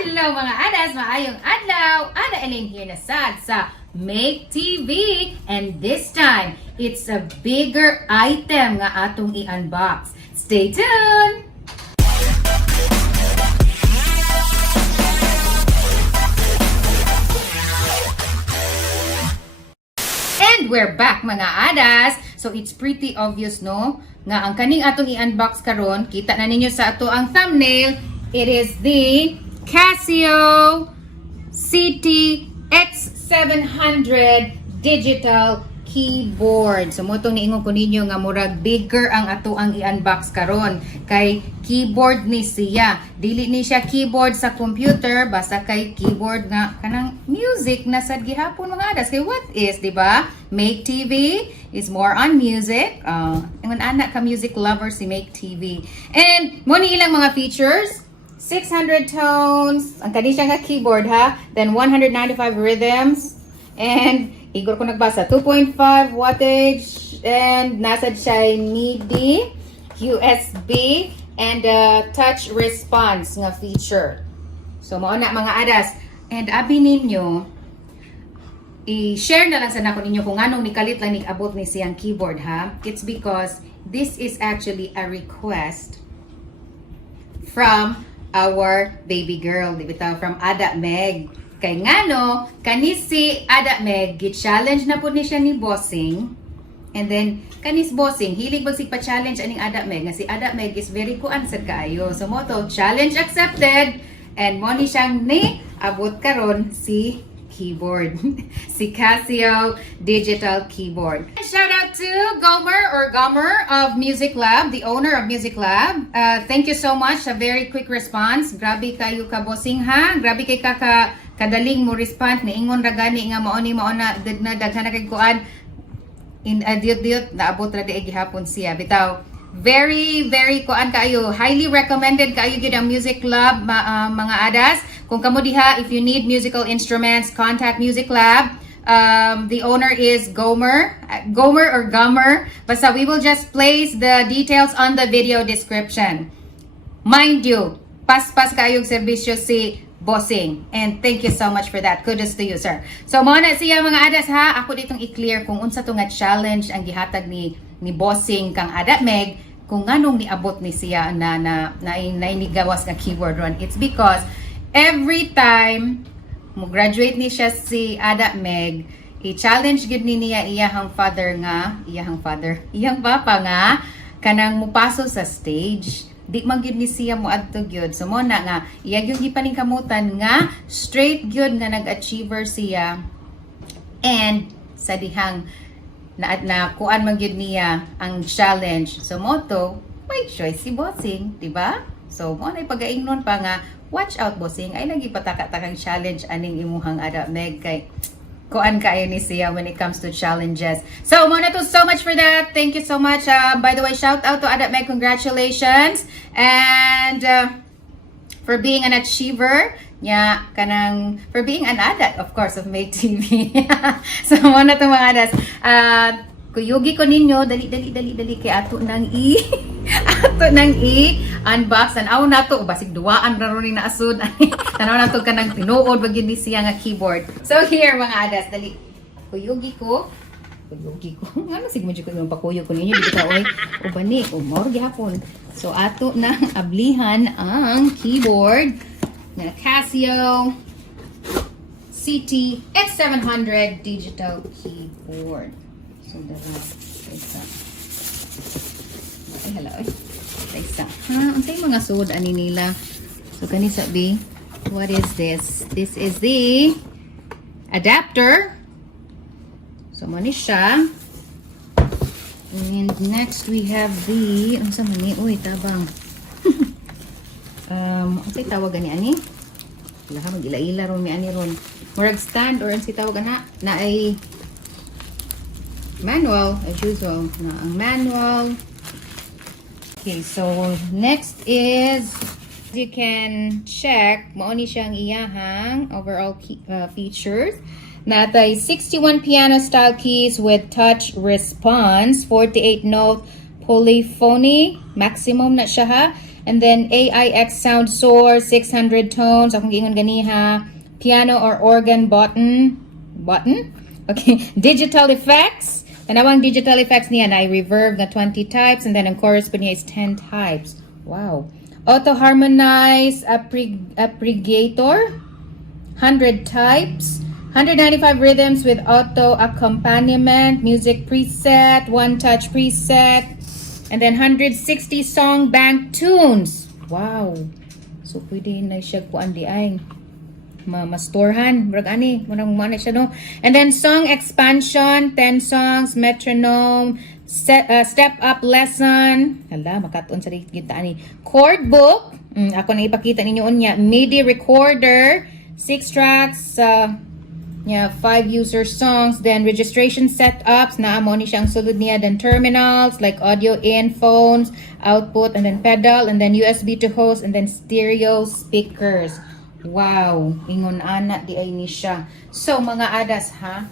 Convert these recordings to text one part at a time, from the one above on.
Hello mga adas, maayong adlaw. Ada Elaine here na sad sa Ma2ke TV, and this time it's a bigger item nga atong i-unbox. Stay tuned. And we're back mga adas. So it's pretty obvious no nga ang kaning atong i-unbox karon, kita na ninyo sa ato ang thumbnail. It is the Casio X700 digital keyboard. So mo itong niingon ko ninyo nga murag bigger ang ato ang i-unbox karon kay keyboard ni siya. Dili ni siya keyboard sa computer, basta kay keyboard nga kanang music na sad gihapon mga adas. Kay what is, di ba? Ma2ke TV is more on music. Ingon anak ka music lover si Ma2ke TV. And mo ni ilang mga features. 600 tones, ang kani siya nga keyboard ha. Then 195 rhythms. And igor ko nagbasa 2.5 wattage, and nasa siya MIDI, USB, and touch response nga feature. So mao na mga adas. And abi ninyo i-share na lang sa nako ninyo kung anong nikalit lang nig-abot ni siyang keyboard ha. It's because this is actually a request from our baby girl, di bitaw, from Ada Meg. Kay ngano, kani si Ada Meg, gi-challenge na po ni siya ni Bossing. And then, kanis Bossing, hilig ba si pa-challenge aning Ada Meg, nga si Ada Meg is very kuan sad kaayo. So mo to, challenge accepted, and mo ni siyang ni abot karon si keyboard. Si Casio digital keyboard. Shout out to Gomer of Music Lab, the owner of Music Lab. Thank you so much. A very quick response. Grabe kayo ka Bossing ha. Grabe kay kadaling mo respond. Niingon ra gani nga mao na daghan na kay kuan. In diot naabot ra di gihapon siya. Bitaw, very kuan kayo. Highly recommended kayo gid ang Music Lab mga adas. Kung kamo diha, if you need musical instruments, contact Music Lab. The owner is Gomer or Gummer. Basta we will just place the details on the video description. Mind you, pas kayong serbisyo si Bossing. And thank you so much for that. Kudos to you, sir. So, mo na siya mga adas ha. Ako ditong i-clear kung unsa to nga challenge ang gihatag ni Bossing kang Ada Meg, kung nganong niabot ni siya na inigawas nga keyboard run. It's because every time mo graduate ni siya si Ada Meg, i-challenge gid ni niya iyang papa nga kanang mupaso sa stage. Di man gid ni siya mo adto gyud. So mo na nga iya gyud gipaningkamutan nga straight gyud nga nag-achiever siya. And sa dihang na kuan man gyud niya ang challenge. So mo to, may choice si Bossing, di ba? So mo na pagaingnon pa nga, watch out Bossing, ay lagi pataka-takang challenge aning imuhang Ada Meg kay kuan kayo ni siya when it comes to challenges. So muna to, so much for that. Thank you so much. By the way, shout out to Ada Meg, congratulations. And for being an achiever, for being an adat, of course, of Ma2ke TV. So muna to mga adas. Kuyugi ko ninyo, dali kay ato nang unbox and aw nato basig duwaan ra ron na asud. Tanaw nato kanang tinuod bagid ni siya nga keyboard. So here mga adas, dali kuyugi ko. Ano sig mo jud ko pakuyog ko ninyo dito oy. Ubani, mao gihapon. So ato nang ablihan ang keyboard na Casio X700 digital keyboard. So, ay, hello. Isa. Ha? Ang mga sud ani nila. So, kani sabi, what is this? This is the adapter. So, mani siya. And next, we have the, ang sa mani, uy, tabang. Ang say tawag gani ani? Wala ka, mag-ila-ila ron, may ani ron. Murag stand, or ang say tawag na ay manual as usual na ang manual. Okay, so next is you can check mao ni siyang iyahang overall features. Natay 61 piano style keys with touch response, 48 note polyphony maximum na siya ha. And then AIX sound source, 600 tones. Akong giingon ganiha. Piano or organ button. Button? Okay. Digital effects. Tanawang digital effects niya na reverb na 20 types. And then ang chorus pa niya is 10 types. Wow. Auto harmonize, aggregator, 100 types. 195 rhythms with auto accompaniment, music preset, one touch preset, and then 160 song bank tunes. Wow. So pwede na siya kuan di ay mastorhan, brag ani, manang mana siya no. And then song expansion, 10 songs, metronome, step up lesson. Hala, makatuon sa kita ani. Chord book, ako na ipakita ninyo unya, MIDI recorder, 6 tracks, 5 user songs, then registration setups na amo ni siyang sulod niya, then terminals like audio in, phones, output, and then pedal, and then USB to host, and then stereo speakers. Wow, ingon ana di ay ni siya. So mga adas ha,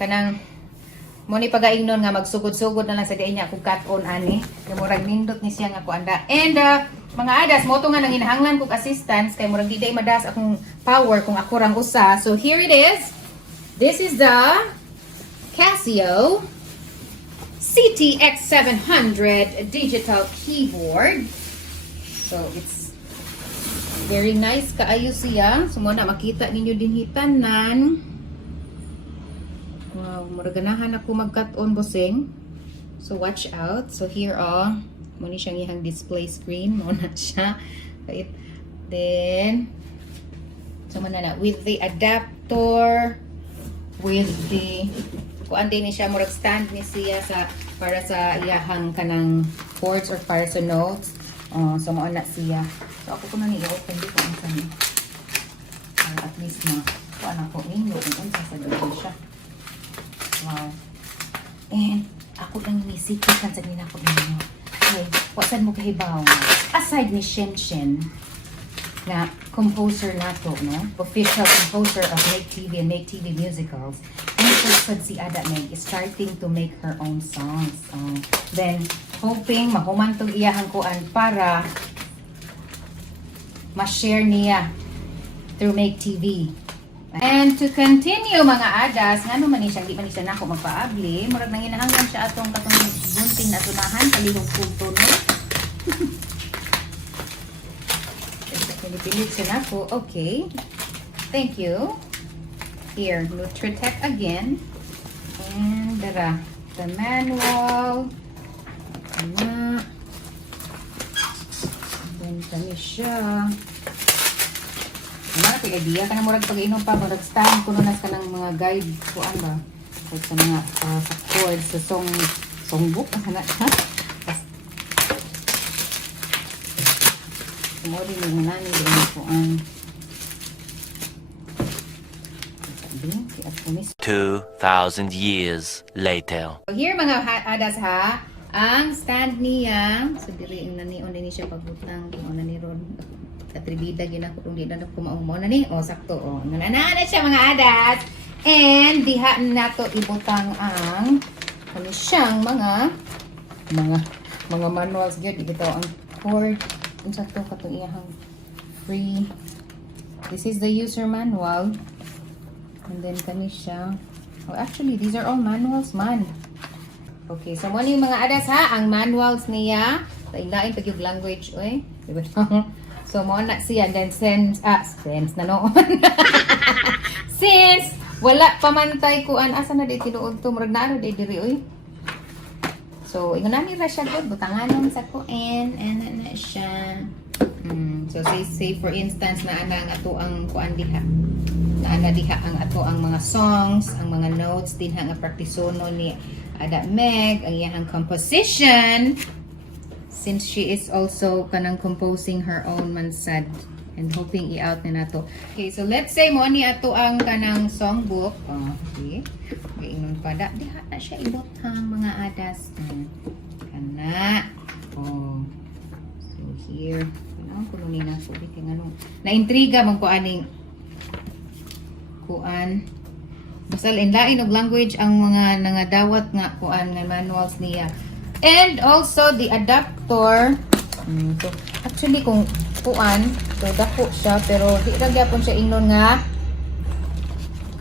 kanang mo ni pagaingnon nga magsugod-sugod na lang sa diay niya kung cut-on ani. Kay murag nindot ni siya nga kuanda. And mga adas mo to nga nang hinahanglan kog assistance kay murag di day madas akong power kung ako rang usa. So here it is. This is the Casio X700 digital keyboard. So it's very nice kaayo siya. So mo na makita ninyo din hitanan. Wow, muraganahan ako mag-cut-on bossing. So watch out. So here mo ni siyang ihang display screen. Mo na siya. Then so mo na with the adapter, with the kuan din ni siya murag stand ni siya sa para sa iyahang kanang chords or para sa notes. So mo na siya. So ako kuna ni open dito ang sani. At least na kuan ako ninyo kung unsa sa dito siya. Wow. And ako lang inisikitan sa ginako ninyo. Okay, wasan mo kahibaw aside ni Shen na composer nato, no? Official composer of Ma2ke TV and Ma2ke TV musicals. And so si Ada Meg is starting to make her own songs. Then, hoping mahuman tong iyahang kuan para ma-share niya through Ma2ke TV. And to continue mga adas, nga naman ni siya, di man ni siya nako magpaabli. Murag nang hinahanglan siya atong katong gunting na tunahan, palihog kulto, no? Pinipilit siya na po. Okay. Thank you. Here, Nutritech again. And the manual. And then kami siya. Ano, idea ka na murag pag-inom pa. Murag stand ko nunas ka ng mga guide. Kuan ba? Like sa mga sa chords, sa songbook. Ha? Mori ni nani din ko ang 2,000 years later. So here mga adas ha, ang stand niya, so diri ang nanion din siya pagbutang kung ano ni ron. Katribida gina ko kung di na ko maumo na ni. Sakto nanana siya mga adas. And diha nato ibutang ang kani siyang mga manuals gyud ito ang chord. Unsa to katong iyahang free. This is the user manual. And then kani siya. Oh, actually, these are all manuals man. Okay, so mo ni mga adas ha, ang manuals niya. Lain-lain pag yung language, oy. Diba? So mo na siya, then since na noon. Since wala pamantay kuan asa na di tinuod to murag na di diri oy. So, ingon na nila siya good, butanganon sa kuan, and na siya. So, say for instance, na ang ato ang kuan diha. Na ana diha ang ato ang mga songs, ang mga notes, din nga praktisono ni Ada Meg, ang iyang composition. Since she is also kanang composing her own mansad and hoping i-out na nato. Okay, so let's say mo ni ato ang kanang songbook. Okay. Ingon pa da diha na siya ibutang mga adas. Kana. So here, ano kuno ni na so di kay nganong na-intriga man ko aning kuan. Basta lain og language ang mga nangadawat nga kuan nga manuals niya. And also the adapter. So, Actually, kung kuan, so dako siya, pero di ra gyapon siya ingnon nga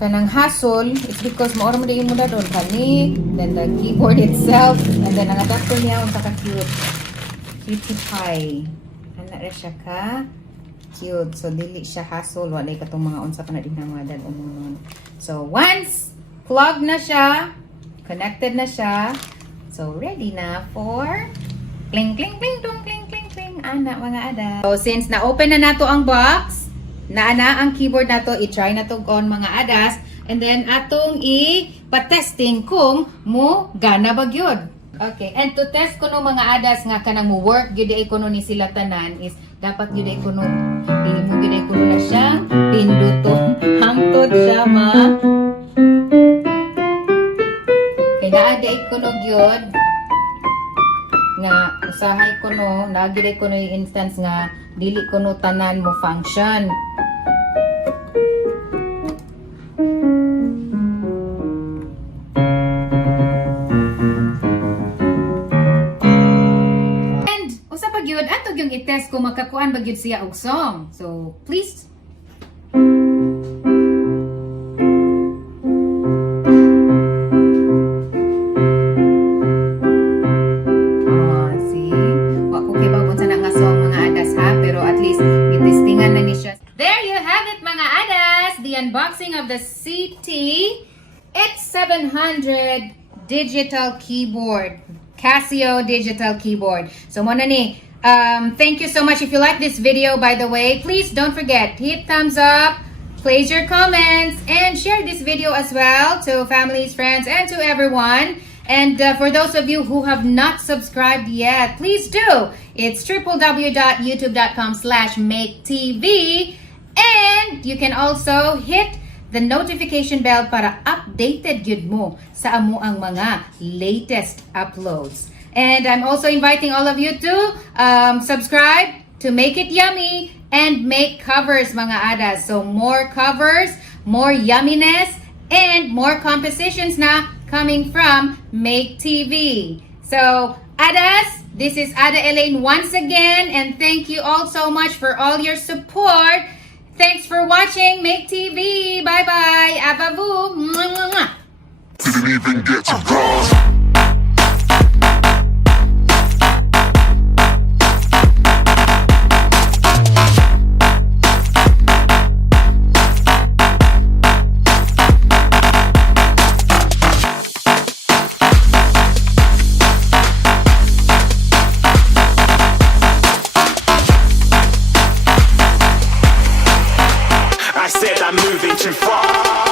kanang hassle. It's because maura mo din mo na doon kani, then the keyboard itself, and then ang adapter niya unsa ka cute. Cutie pie. Ana ra siya ka cute. So dili siya hassle, wala katong mga unsa pa na din mga dag-umon. So once plug na siya, connected na siya, so ready na for cling cling cling dong cling cling cling ana mga ada. So since na-open na nato ang box, naana ang keyboard nato, i-try na to on mga adas, and then atong i-patesting kung mo gana ba gyud. Okay, and to test ko no mga adas nga kanang mo work gyud ay kuno ni sila tanan is dapat gyud ay kuno mo gyud ay kuno na siya pinduton hangtod siya ma. Kay naa di ay kuno gyud nga usahay ko no, nagiday ko no yung instance nga dili ko no tanan mo function. And usa pa gyud ato yung i-test kung makakuan ba gyud siya og song. So please unboxing of the X700 digital keyboard, Casio digital keyboard. So muna ni, thank you so much. If you like this video, by the way, please don't forget, hit thumbs up, place your comments, and share this video as well to families, friends, and to everyone. And for those of you who have not subscribed yet, please do. It's www.youtube.com/Ma2ke TV. And you can also hit the notification bell para updated yun mo sa amo ang mga latest uploads. And I'm also inviting all of you to subscribe to Make It Yummy and make covers mga adas. So more covers, more yumminess, and more compositions na coming from Make TV. So adas, this is Ada Elaine once again, and thank you all so much for all your support. Thanks for watching Make TV. Bye-bye. Abavu. Mwah, mwah, mwah. Didn't even get to cross. I said I'm moving too far.